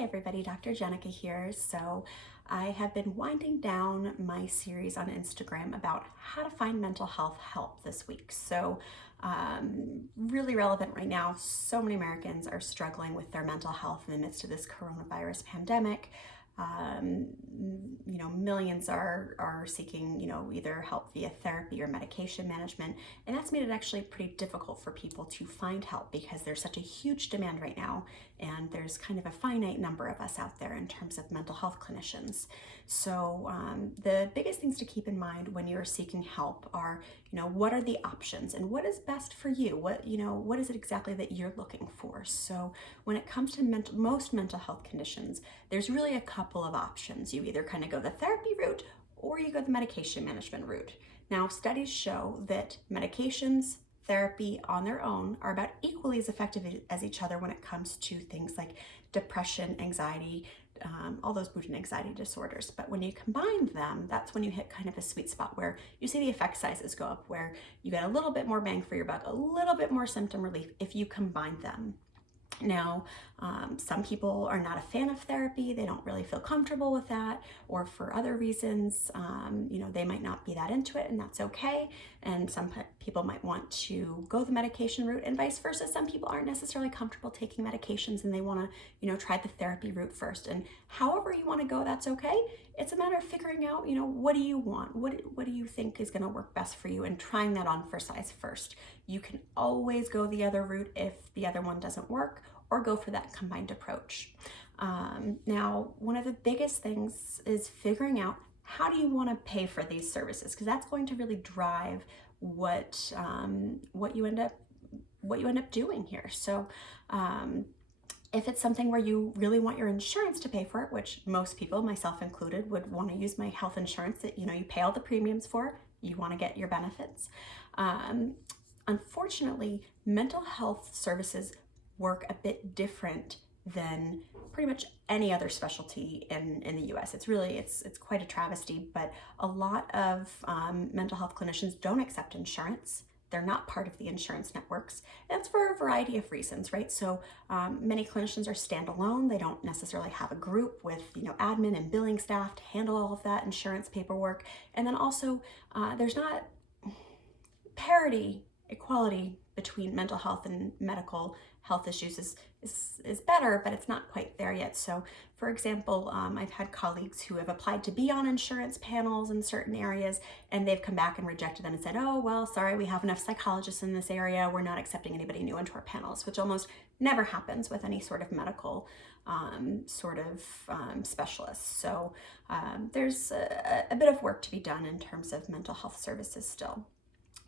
Hi everybody, Dr. Jenica here. So I have been winding down my series on Instagram about how to find mental health help this week. Really relevant right now. So many Americans are struggling with their mental health in the midst of this coronavirus pandemic. Millions are seeking, either help via therapy or medication management. And that's made it actually pretty difficult for people to find help because there's such a huge demand right now. And there's kind of a finite number of us out there in terms of mental health clinicians. The biggest things to keep in mind when you're seeking help are, what are the options and what is best for you? What is it exactly that you're looking for? So when it comes to most mental health conditions, there's really a couple of options. You either kind of go the therapy route or you go the medication management route. Now, studies show that medications, therapy on their own are about equally as effective as each other when it comes to things like depression, anxiety, all those mood and anxiety disorders. But when you combine them, that's when you hit kind of a sweet spot where you see the effect sizes go up, where you get a little bit more bang for your buck, a little bit more symptom relief if you combine them. Now, some people are not a fan of therapy. They don't really feel comfortable with that, or for other reasons, they might not be that into it, and that's okay. And some people might want to go the medication route, and vice versa. Some people aren't necessarily comfortable taking medications, and they want to, try the therapy route first. And however you want to go, that's okay. It's a matter of figuring out, what do you want? What do you think is going to work best for you, and trying that on for size first. You can always go the other route if the other one doesn't work, or go for that combined approach. Now, one of the biggest things is figuring out how do you want to pay for these services, because that's going to really drive what you end up doing here. So if it's something where you really want your insurance to pay for it, which most people, myself included, would want to use my health insurance that you pay all the premiums for, you want to get your benefits. Unfortunately, mental health services work a bit different than pretty much any other specialty in the US. It's quite a travesty, but a lot of mental health clinicians don't accept insurance. They're not part of the insurance networks. That's for a variety of reasons, right? So many clinicians are standalone. They don't necessarily have a group with, admin and billing staff to handle all of that insurance paperwork. And then also there's not parity, equality between mental health and medical health issues is better, but it's not quite there yet. So for example, I've had colleagues who have applied to be on insurance panels in certain areas, and they've come back and rejected them and said, oh, well, sorry, we have enough psychologists in this area. We're not accepting anybody new into our panels, which almost never happens with any sort of medical specialist. So there's a bit of work to be done in terms of mental health services still.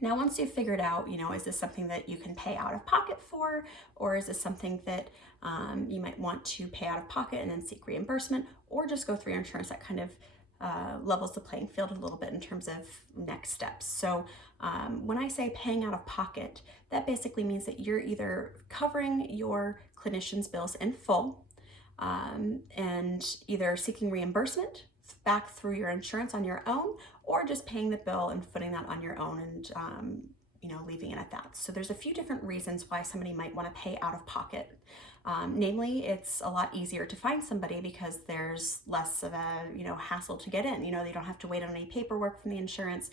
Now, once you've figured out, is this something that you can pay out of pocket for, or is this something that you might want to pay out of pocket and then seek reimbursement, or just go through your insurance? That kind of levels the playing field a little bit in terms of next steps. So when I say paying out of pocket, that basically means that you're either covering your clinician's bills in full and either seeking reimbursement back through your insurance on your own, or just paying the bill and footing that on your own and leaving it at that. So there's a few different reasons why somebody might want to pay out of pocket. Namely, it's a lot easier to find somebody because there's less of a hassle to get in. They don't have to wait on any paperwork from the insurance.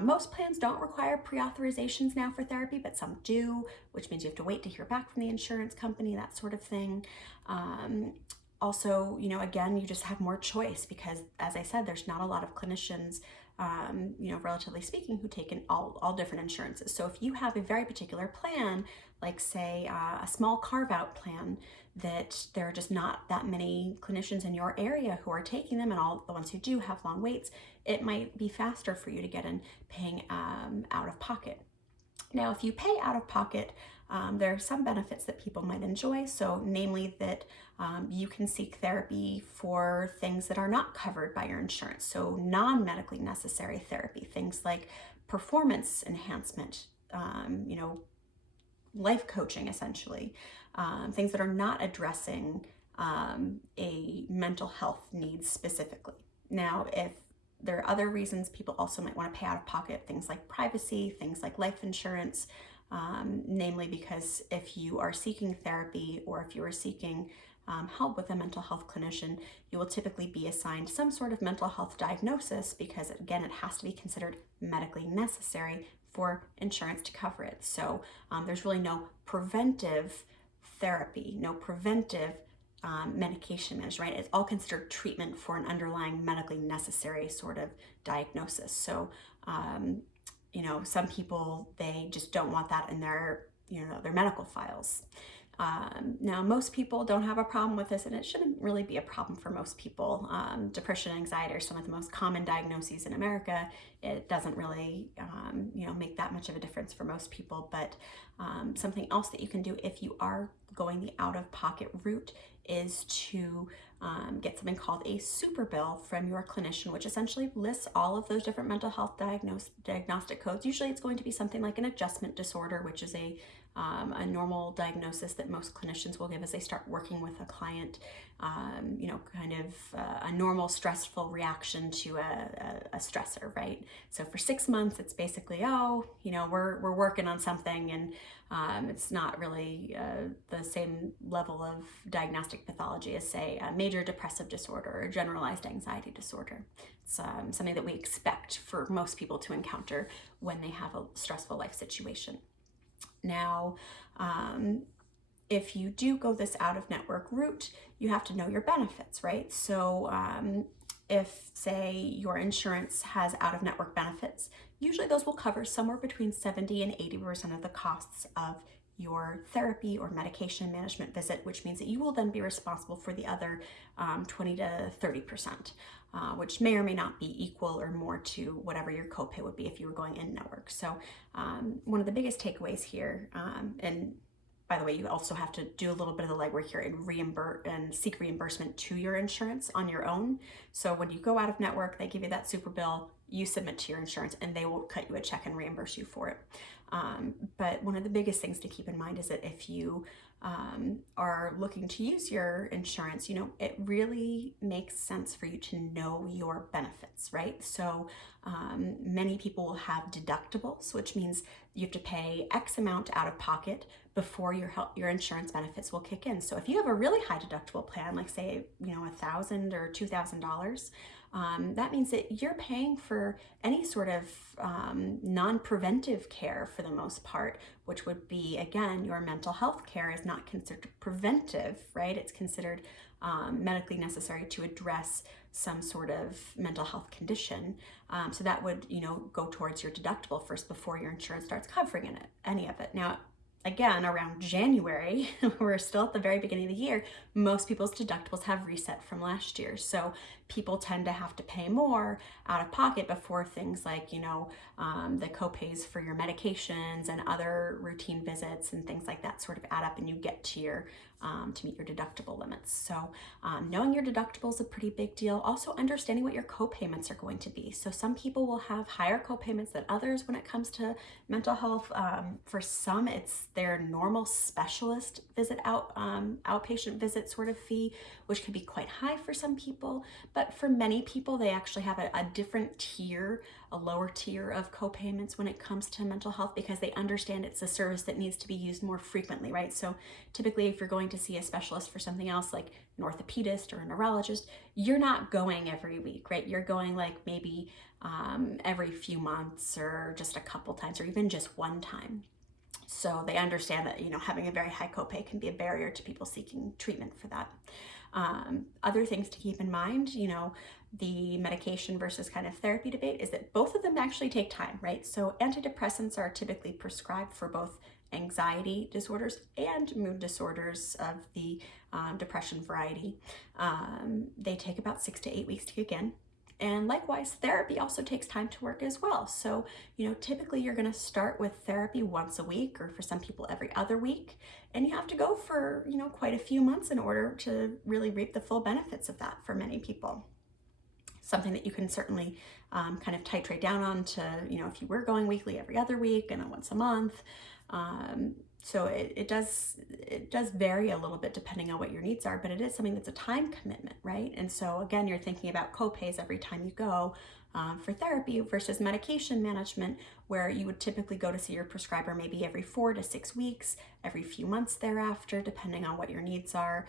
Most plans don't require pre-authorizations now for therapy, but some do, which means you have to wait to hear back from the insurance company, that sort of thing. Also, again, you just have more choice because, as I said, there's not a lot of clinicians, relatively speaking, who take in all different insurances. So if you have a very particular plan, like say a small carve-out plan, that there are just not that many clinicians in your area who are taking them, and all the ones who do have long waits, it might be faster for you to get in paying out of pocket. Now, if you pay out of pocket, there are some benefits that people might enjoy. So namely that you can seek therapy for things that are not covered by your insurance. So non-medically necessary therapy, things like performance enhancement, life coaching, essentially, things that are not addressing a mental health need specifically. Now, if there are other reasons people also might want to pay out of pocket, things like privacy, things like life insurance, namely because if you are seeking therapy or if you are seeking help with a mental health clinician, you will typically be assigned some sort of mental health diagnosis because, again, it has to be considered medically necessary for insurance to cover it. So there's really no preventive therapy, no preventive medication management, right? It's all considered treatment for an underlying medically necessary sort of diagnosis. So, some people, they just don't want that in their, their medical files. Now, most people don't have a problem with this, and it shouldn't really be a problem for most people. Depression and anxiety are some of the most common diagnoses in America. It doesn't really, make that much of a difference for most people. But something else that you can do if you are going the out-of-pocket route is to get something called a super bill from your clinician, which essentially lists all of those different mental health diagnostic codes. Usually it's going to be something like an adjustment disorder, which is a normal diagnosis that most clinicians will give as they start working with a client, a normal stressful reaction to a stressor, right? So for 6 months, it's basically, we're working on something, and it's not really the same level of diagnostic pathology as, say, a major depressive disorder or generalized anxiety disorder. It's something that we expect for most people to encounter when they have a stressful life situation. Now, if you do go this out-of-network route, you have to know your benefits, right? So if, say, your insurance has out-of-network benefits, usually those will cover somewhere between 70 and 80% of the costs of your therapy or medication management visit, which means that you will then be responsible for the other 20 to 30%, which may or may not be equal or more to whatever your copay would be if you were going in network. So one of the biggest takeaways here, and by the way, you also have to do a little bit of the legwork here and seek reimbursement to your insurance on your own. So when you go out of network, they give you that super bill, you submit to your insurance, and they will cut you a check and reimburse you for it. But one of the biggest things to keep in mind is that if you are looking to use your insurance, it really makes sense for you to know your benefits, right? So many people will have deductibles, which means you have to pay X amount out of pocket before your insurance benefits will kick in. So if you have a really high deductible plan, like say, $1,000 or $2,000, that means that you're paying for any sort of non-preventive care for the most part, which would be, again, your mental health care is not considered preventive, right? It's considered medically necessary to address some sort of mental health condition. So that would, go towards your deductible first before your insurance starts covering any of it. Now, again, around January, we're still at the very beginning of the year, most people's deductibles have reset from last year. So people tend to have to pay more out of pocket before things like, the copays for your medications and other routine visits and things like that sort of add up, and you get to your to meet your deductible limits. So knowing your deductible is a pretty big deal. Also understanding what your copayments are going to be. So some people will have higher copayments than others when it comes to mental health. For some, it's their normal specialist visit outpatient visit sort of fee, which can be quite high for some people. But for many people, they actually have a different tier, a lower tier of copayments when it comes to mental health, because they understand it's a service that needs to be used more frequently, right? So typically, if you're going to see a specialist for something else like an orthopedist or a neurologist, you're not going every week, right? You're going like maybe every few months or just a couple times or even just one time. So they understand that, having a very high copay can be a barrier to people seeking treatment for that. Other things to keep in mind, the medication versus kind of therapy debate is that both of them actually take time, right? So antidepressants are typically prescribed for both anxiety disorders and mood disorders of the depression variety. They take about 6 to 8 weeks to kick in. And likewise, therapy also takes time to work as well. So, typically you're going to start with therapy once a week, or for some people every other week. And you have to go for, quite a few months in order to really reap the full benefits of that for many people. Something that you can certainly kind of titrate down on to, if you were going weekly, every other week, and then once a month. So it does vary a little bit depending on what your needs are, but it is something that's a time commitment, right? And so again, you're thinking about copays every time you go for therapy versus medication management, where you would typically go to see your prescriber maybe every 4 to 6 weeks, every few months thereafter, depending on what your needs are.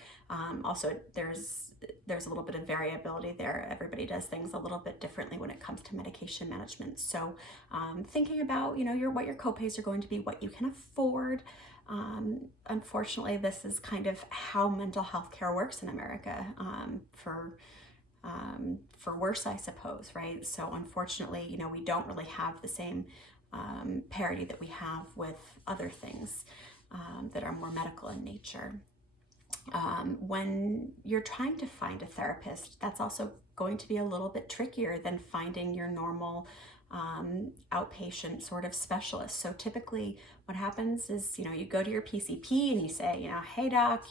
Also, there's a little bit of variability there. Everybody does things a little bit differently when it comes to medication management. So thinking about, what your copays are going to be, what you can afford. Unfortunately, this is kind of how mental health care works in America, for worse, I suppose, right? So unfortunately, we don't really have the same parity that we have with other things that are more medical in nature. When you're trying to find a therapist, that's also going to be a little bit trickier than finding your normal outpatient sort of specialist. So typically what happens is, you go to your PCP and you say, hey doc,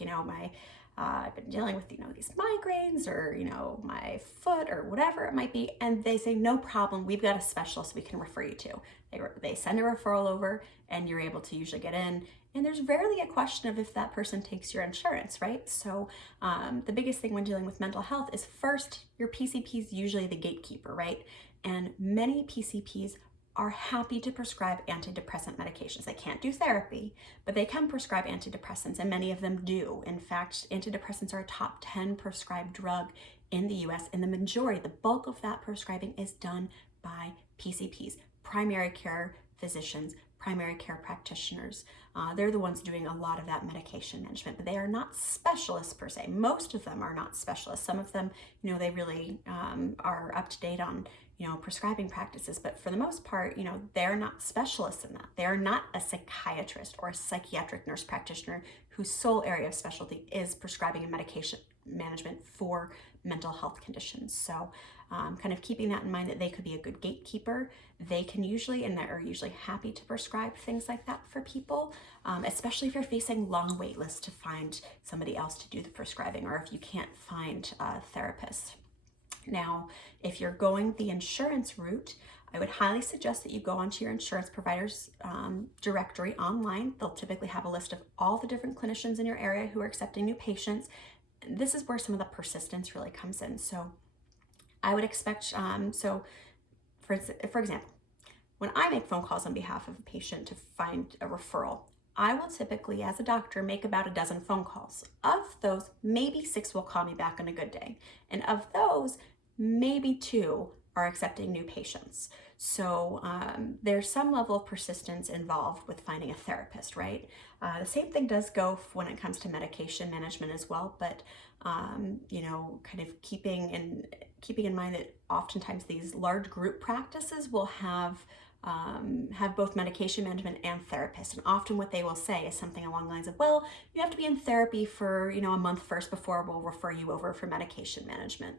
I've been dealing with, these migraines, or, my foot, or whatever it might be. And they say, no problem, we've got a specialist we can refer you to. They send a referral over and you're able to usually get in. And there's rarely a question of if that person takes your insurance, right? So the biggest thing when dealing with mental health is, first, your PCP is usually the gatekeeper, right? And many PCPs are happy to prescribe antidepressant medications. They can't do therapy, but they can prescribe antidepressants, and many of them do. In fact, antidepressants are a top 10 prescribed drug in the US, and the bulk of that prescribing is done by PCPs, primary care physicians, primary care practitioners. They're the ones doing a lot of that medication management, but they are not specialists per se. Most of them are not specialists. Some of them, they really are up to date on prescribing practices, but for the most part, they're not specialists in that. They're not a psychiatrist or a psychiatric nurse practitioner whose sole area of specialty is prescribing and medication management for mental health conditions. So kind of keeping that in mind, that they could be a good gatekeeper. They can usually, and they're usually happy to prescribe things like that for people, especially if you're facing long wait lists to find somebody else to do the prescribing, or if you can't find a therapist. Now, if you're going the insurance route, I would highly suggest that you go onto your insurance provider's directory online. They'll typically have a list of all the different clinicians in your area who are accepting new patients. This is where some of the persistence really comes in. So I would expect, for example, when I make phone calls on behalf of a patient to find a referral, I will typically, as a doctor, make about a dozen phone calls. Of those, maybe 6 will call me back on a good day. And of those, maybe 2 are accepting new patients. So there's some level of persistence involved with finding a therapist, right? The same thing does go when it comes to medication management as well, but kind of keeping in mind that oftentimes these large group practices will have both medication management and therapists. And often what they will say is something along the lines of, well, you have to be in therapy for, a month first before we'll refer you over for medication management.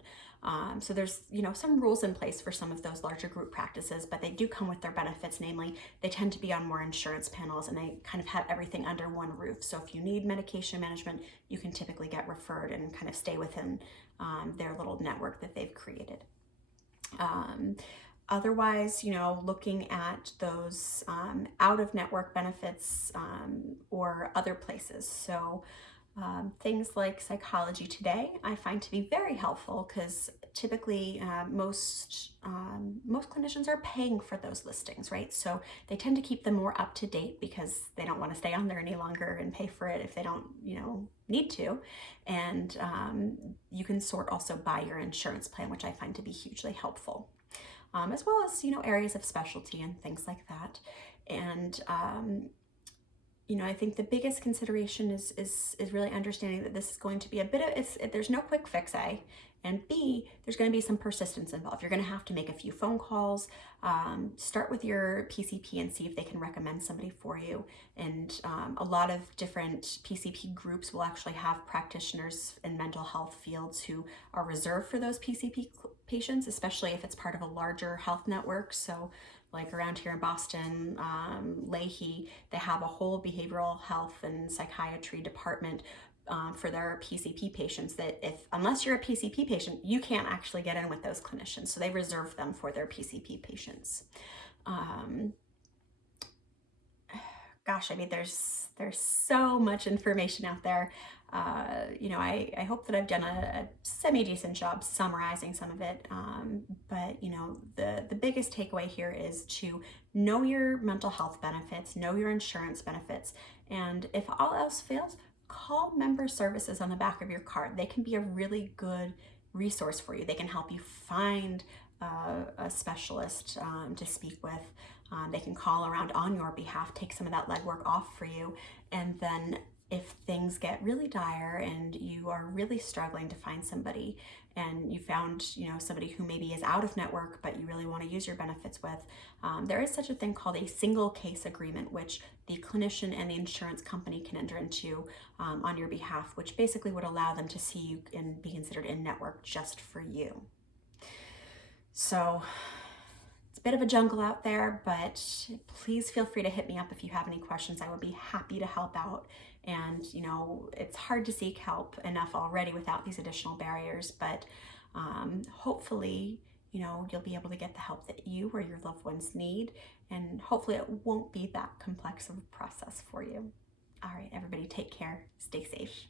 So there's, some rules in place for some of those larger group practices, but they do come with their benefits. Namely, they tend to be on more insurance panels and they kind of have everything under one roof. So if you need medication management, you can typically get referred and kind of stay within their little network that they've created. Otherwise, looking at those out-of-network benefits or other places. So things like Psychology Today I find to be very helpful, because typically most clinicians are paying for those listings, right? So they tend to keep them more up to date because they don't want to stay on there any longer and pay for it if they don't, need to. And you can sort also by your insurance plan, which I find to be hugely helpful. As well as, areas of specialty and things like that. And, I think the biggest consideration is really understanding that this is going to be there's no quick fix, A, and B, there's going to be some persistence involved. You're going to have to make a few phone calls, start with your PCP and see if they can recommend somebody for you. And a lot of different PCP groups will actually have practitioners in mental health fields who are reserved for those PCP patients, especially if it's part of a larger health network. So like around here in Boston, Lahey, they have a whole behavioral health and psychiatry department for their PCP patients that unless you're a PCP patient, you can't actually get in with those clinicians. So they reserve them for their PCP patients. gosh, I mean, there's so much information out there. You know, I hope that I've done a semi-decent job summarizing some of it. But you know, the biggest takeaway here is to know your mental health benefits, know your insurance benefits, and if all else fails, call member services on the back of your card. They can be a really good resource for you. They can help you find a specialist to speak with. They can call around on your behalf, take some of that legwork off for you, and then if things get really dire and you are really struggling to find somebody and you found, you know, somebody who maybe is out of network but you really want to use your benefits with, there is such a thing called a single case agreement, which the clinician and the insurance company can enter into on your behalf, which basically would allow them to see you and be considered in network just for you. So it's a bit of a jungle out there, but please feel free to hit me up if you have any questions. I would be happy to help out. And, you know, it's hard to seek help enough already without these additional barriers, but hopefully, you know, you'll be able to get the help that you or your loved ones need. And hopefully it won't be that complex of a process for you. All right, everybody, take care. Stay safe.